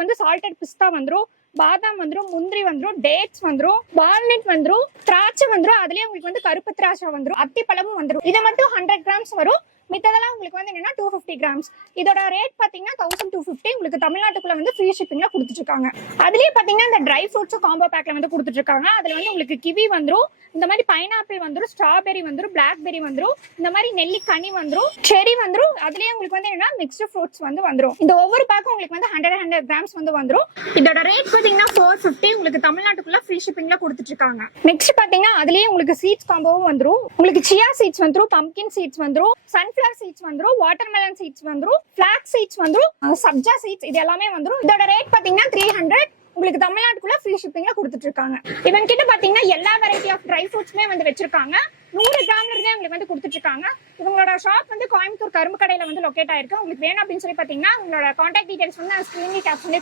வந்து சால்டட் பிஸ்தா வந்துரும், பாதாம் வந்துரும், முந்திரி வந்துரும், டேட்ஸ் வந்துரும், வால்நட் வந்துரும், திராட்சை வந்துரும். அதுலயே உங்களுக்கு வந்து கருப்பு திராட்சை வந்துரும், அத்திப்பழமும் வந்துரும். இதை மட்டும் 100 கிராம்ஸ் வரும். மித்ததெல்லாம் உங்களுக்கு வந்து என்னன்னா 250 கிராம்ஸ். இதோட ரேட் பாத்தீங்கன்னா 1250. உங்களுக்கு தமிழ்நாட்டுக்குள்ள வந்து ஃப்ரீ ஷிப்பிங்ல கொடுத்துட்டு இருக்காங்க. அதுலயே பாத்தீங்கன்னா இந்த ட்ரை ஃப்ரூட்ஸ் காம்போ பேக்ல வந்து கொடுத்துட்டு இருக்காங்க. அதுல வந்து உங்களுக்கு கிவி வந்துரும், இந்த மாதிரி பைனாப்பிள் வந்துரும், ஸ்ட்ராபெரி வந்துரும், பிளாக்பெரி வந்துரும், இந்த மாதிரி நெல்லிக்கனி வந்துரும், செரி வந்துரும். அதுலயே உங்களுக்கு வந்து என்னன்னா மிக்ஸ்டு ஃப்ரூட்ஸ் வந்து வந்துரும். இந்த ஒவ்வொரு பேக்கும் உங்களுக்கு வந்து 100 கிராம்ஸ் வந்து வந்துரும். இதோட ரேட் பாத்தீங்கன்னா 450. உங்களுக்கு தமிழ்நாட்டுக்குள்ள ஃப்ரீ ஷிப்பிங்ல கொடுத்துட்டு இருக்காங்க. நெக்ஸ்ட் பாத்தீங்கன்னா அதுலயே உங்களுக்கு சீட்ஸ் காம்போவும் வந்துரும். உங்களுக்கு சியா சீட்ஸ் வந்துரும், பம்ப்கின் சீட்ஸ் வந்துரும், சன்ஃபிளவர் சீட்ஸ் வந்துரும், வாட்டர்மெலன் சீட்ஸ் வந்துரும், ஃபிளாக்ஸ் சீட்ஸ் வந்துரும், சப்ஜா சீட்ஸ், இது எல்லாமே வந்துரும். இதோட ரேட் பாத்தீங்கன்னா 300. உங்களுக்கு தமிழ்நாட்டுக்குள்ள ஃப்ரீ ஷிப்பிங்ல கொடுத்துட்டு இருக்காங்க. இவங்க கிட்ட பாத்தீங்கன்னா எல்லா வெரைட்டி ஆஃப் ட்ரை ஃப்ரூட்ஸ்மே வந்து வச்சிருக்காங்க. 100 கிராம்ல இருந்தே உங்களுக்கு வந்து கொடுத்துட்டு இருக்காங்க. இவங்களோட ஷாப் வந்து கோயம்புத்தூர் கரும்பு கடையில வந்து லொகேட் ஆயிருக்கு. உங்களுக்கு வேணும் அப்படின்னு சொல்லி பாத்தீங்கன்னா உங்களோட கான்டாக்ட் டீடைல்ஸ் வந்து ஸ்கிரீன்ல கேப்ஷன்ல